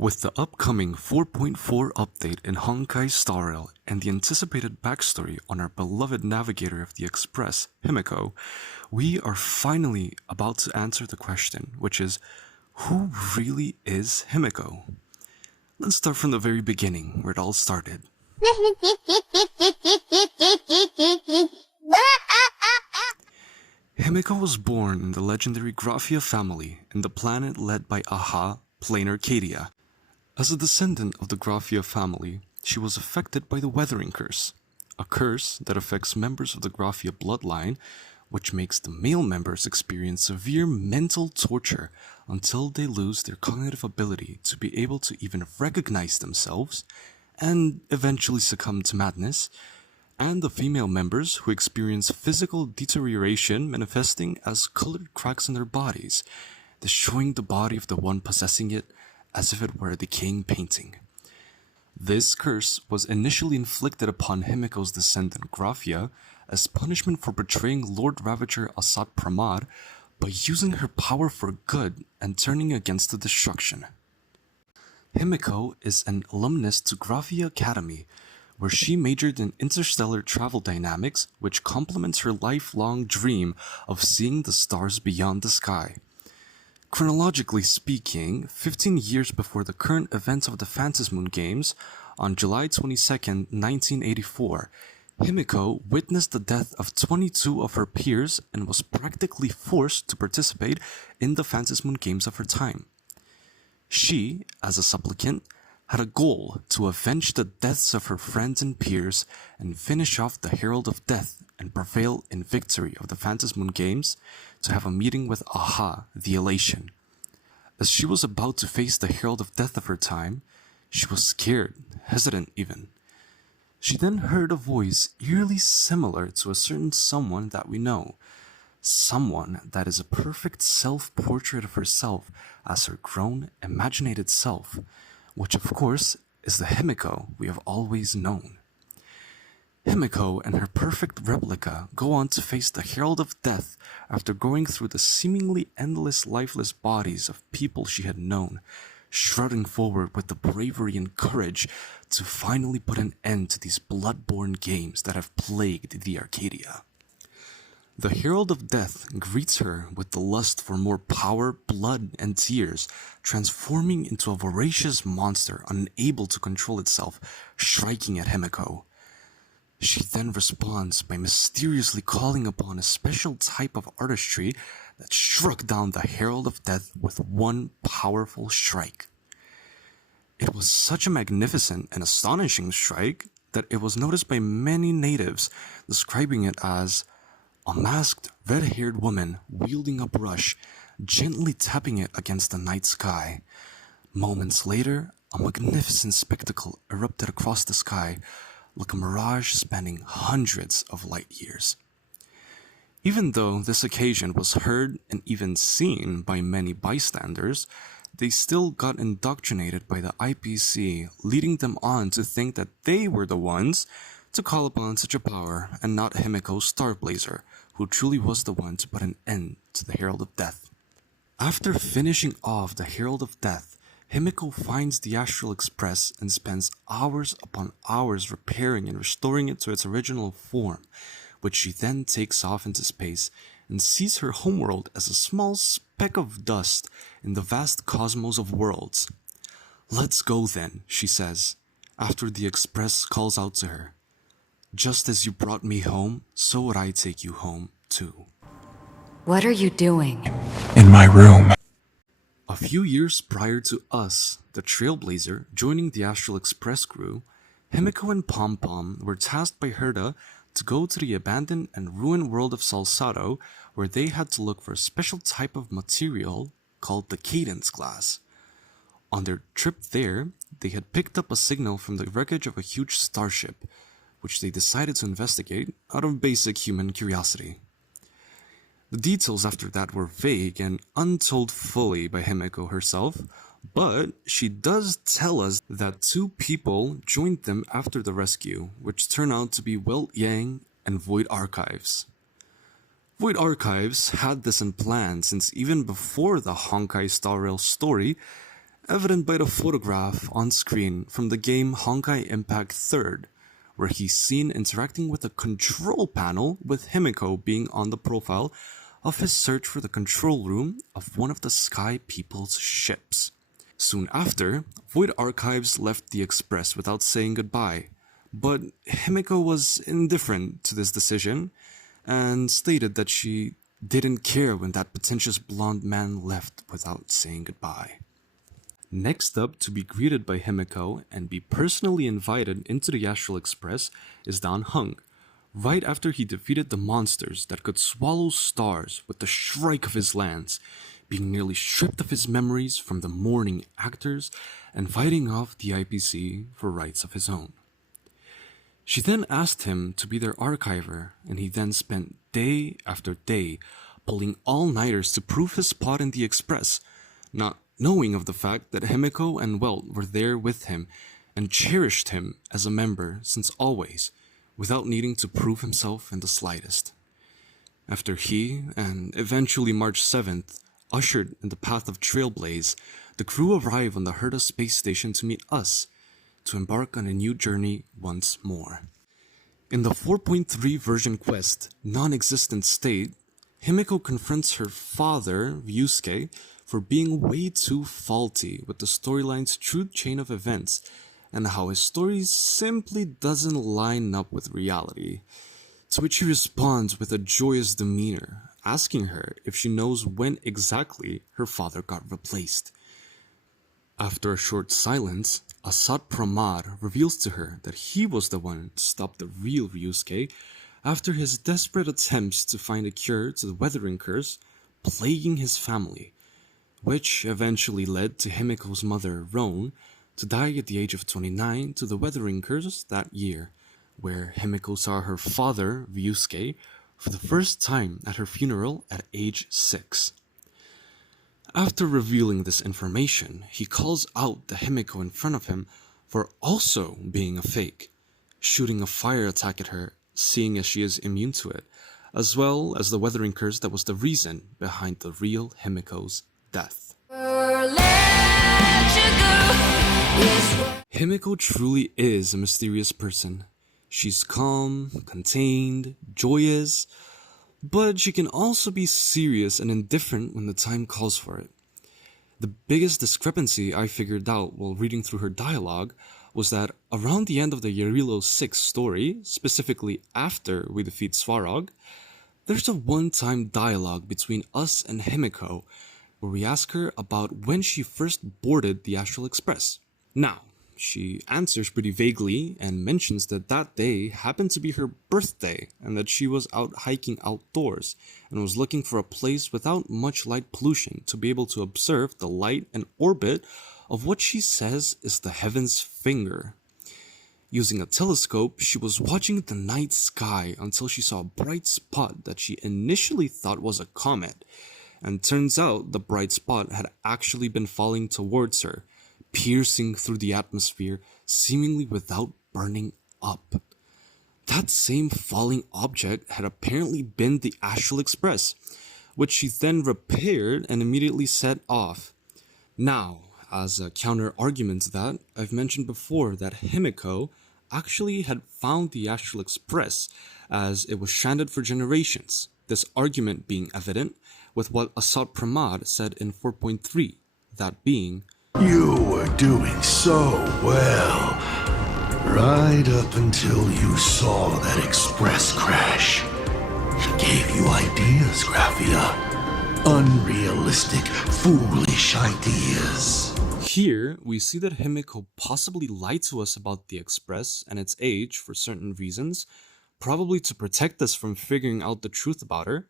With the upcoming 4.4 update in Honkai Star Rail and the anticipated backstory on our beloved navigator of the Express, Himeko, we are finally about to answer the question, which is, who really is Himeko? Let's start from the very beginning, where it all started. Himeko was born in the legendary Graphia family in the planet led by Aha, Plain Arcadia. As a descendant of the Graphia family, she was affected by the Weathering Curse, a curse that affects members of the Graphia bloodline, which makes the male members experience severe mental torture until they lose their cognitive ability to be able to even recognize themselves, and eventually succumb to madness, and the female members who experience physical deterioration manifesting as colored cracks in their bodies, destroying the body of the one possessing it as if it were a decaying painting. This curse was initially inflicted upon Himeko's descendant Graphia as punishment for betraying Lord Ravager Asat Pramad by using her power for good and turning against the destruction. Himeko is an alumnus to Graphia Academy, where she majored in interstellar travel dynamics, which complements her lifelong dream of seeing the stars beyond the sky. Chronologically speaking, 15 years before the current events of the Phantasm Moon Games, on July 22, 1984, Himeko witnessed the death of 22 of her peers and was practically forced to participate in the Phantasm Moon Games of her time. She, as a supplicant, had a goal to avenge the deaths of her friends and peers and finish off the Herald of Death and prevail in victory of the Phantasm Moon Games to have a meeting with Aha, the Elation. As she was about to face the Herald of Death of her time, she was scared, hesitant even. She then heard a voice eerily similar to a certain someone that we know. Someone that is a perfect self-portrait of herself as her grown, imaginated self, which of course is the Himeko we have always known. Himeko and her perfect replica go on to face the Herald of Death after going through the seemingly endless lifeless bodies of people she had known, strutting forward with the bravery and courage to finally put an end to these blood-borne games that have plagued the Arcadia. The Herald of Death greets her with the lust for more power, blood, and tears, transforming into a voracious monster unable to control itself, striking at Himeko. She then responds by mysteriously calling upon a special type of artistry that struck down the Herald of Death with one powerful strike. It was such a magnificent and astonishing strike that it was noticed by many natives, describing it as a masked, red-haired woman wielding a brush, gently tapping it against the night sky. Moments later, a magnificent spectacle erupted across the sky, like a mirage spanning hundreds of light years. Even though this occasion was heard and even seen by many bystanders, they still got indoctrinated by the IPC, leading them on to think that they were the ones to call upon such a power and not Himeko Starblazer, who truly was the one to put an end to the Herald of Death. After finishing off the Herald of Death, Himeko finds the Astral Express and spends hours upon hours repairing and restoring it to its original form, which she then takes off into space and sees her homeworld as a small speck of dust in the vast cosmos of worlds. "Let's go then," she says, after the Express calls out to her. "Just as you brought me home, so would I take you home, too." What are you doing? In my room. A few years prior to us, the Trailblazer, joining the Astral Express crew, Himeko and Pom Pom were tasked by Herda to go to the abandoned and ruined world of Salsado, where they had to look for a special type of material called the Cadence Glass. On their trip there, they had picked up a signal from the wreckage of a huge starship, which they decided to investigate out of basic human curiosity. The details after that were vague and untold fully by Himeko herself, but she does tell us that two people joined them after the rescue, which turned out to be Welt and Void Archives. Void Archives had this in plan since even before the Honkai Star Rail story, evident by the photograph on screen from the game Honkai Impact 3rd, where he's seen interacting with a control panel with Himeko being on the profile of his search for the control room of one of the Sky People's ships. Soon after, Void Archives left the Express without saying goodbye, but Himeko was indifferent to this decision and stated that she didn't care when that pretentious blonde man left without saying goodbye. Next up to be greeted by Himeko and be personally invited into the Astral Express is Dan Heng, right after he defeated the monsters that could swallow stars with the strike of his lance, being nearly stripped of his memories from the mourning actors and fighting off the IPC for rights of his own. She then asked him to be their archiver, and he then spent day after day pulling all-nighters to prove his spot in the Express, not knowing of the fact that Himeko and Welt were there with him and cherished him as a member since always, without needing to prove himself in the slightest. After he, and eventually March 7th, ushered in the path of Trailblaze, the crew arrive on the Herta space station to meet us, to embark on a new journey once more. In the 4.3 version quest, Non-Existent State, Himeko confronts her father, Ryusuke, for being way too faulty with the storyline's true chain of events, and how his story simply doesn't line up with reality. To which he responds with a joyous demeanor, asking her if she knows when exactly her father got replaced. After a short silence, Asat Pramad reveals to her that he was the one to stop the real Ryusuke after his desperate attempts to find a cure to the weathering curse plaguing his family, which eventually led to Himeko's mother, Roan, to die at the age of 29 to the weathering curse that year, where Himeko saw her father, Ryusuke, for the first time at her funeral at age 6. After revealing this information, he calls out the Himeko in front of him for also being a fake, shooting a fire attack at her, seeing as she is immune to it, as well as the weathering curse that was the reason behind the real Himeko's death. Himeko truly is a mysterious person. She's calm, contained, joyous, but she can also be serious and indifferent when the time calls for it. The biggest discrepancy I figured out while reading through her dialogue was that around the end of the Yarilo 6 story, specifically after we defeat Svarog, there's a one-time dialogue between us and Himeko where we ask her about when she first boarded the Astral Express. Now, she answers pretty vaguely and mentions that that day happened to be her birthday and that she was out hiking outdoors and was looking for a place without much light pollution to be able to observe the light and orbit of what she says is the heaven's finger. Using a telescope, she was watching the night sky until she saw a bright spot that she initially thought was a comet, and turns out the bright spot had actually been falling towards her, piercing through the atmosphere seemingly without burning up. That same falling object had apparently been the Astral Express, which she then repaired and immediately set off. Now, as a counter-argument to that, I've mentioned before that Himeko actually had found the Astral Express as it was stranded for generations, this argument being evident with what Asat Pramad said in 4.3, that being, "You were doing so well, right up until you saw that express crash. It gave you ideas, Graphia. Unrealistic, foolish ideas." Here, we see that Himeko possibly lied to us about the Express and its age for certain reasons, probably to protect us from figuring out the truth about her,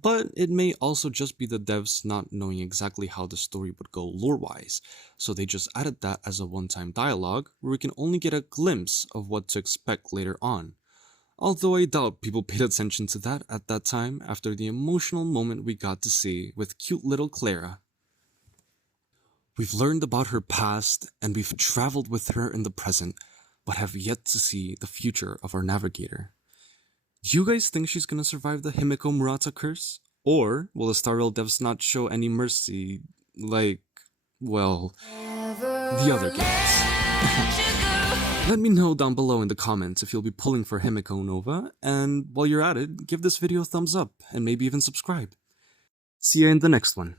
but it may also just be the devs not knowing exactly how the story would go lore-wise, so they just added that as a one-time dialogue where we can only get a glimpse of what to expect later on. Although I doubt people paid attention to that at that time after the emotional moment we got to see with cute little Clara. We've learned about her past and we've traveled with her in the present, but have yet to see the future of our navigator. Do you guys think she's gonna survive the Himeko Murata curse? Or will the Star Rail devs not show any mercy? Well, the other games. Let me know down below in the comments if you'll be pulling for Himeko Nova, and while you're at it, give this video a thumbs up and maybe even subscribe. See ya in the next one.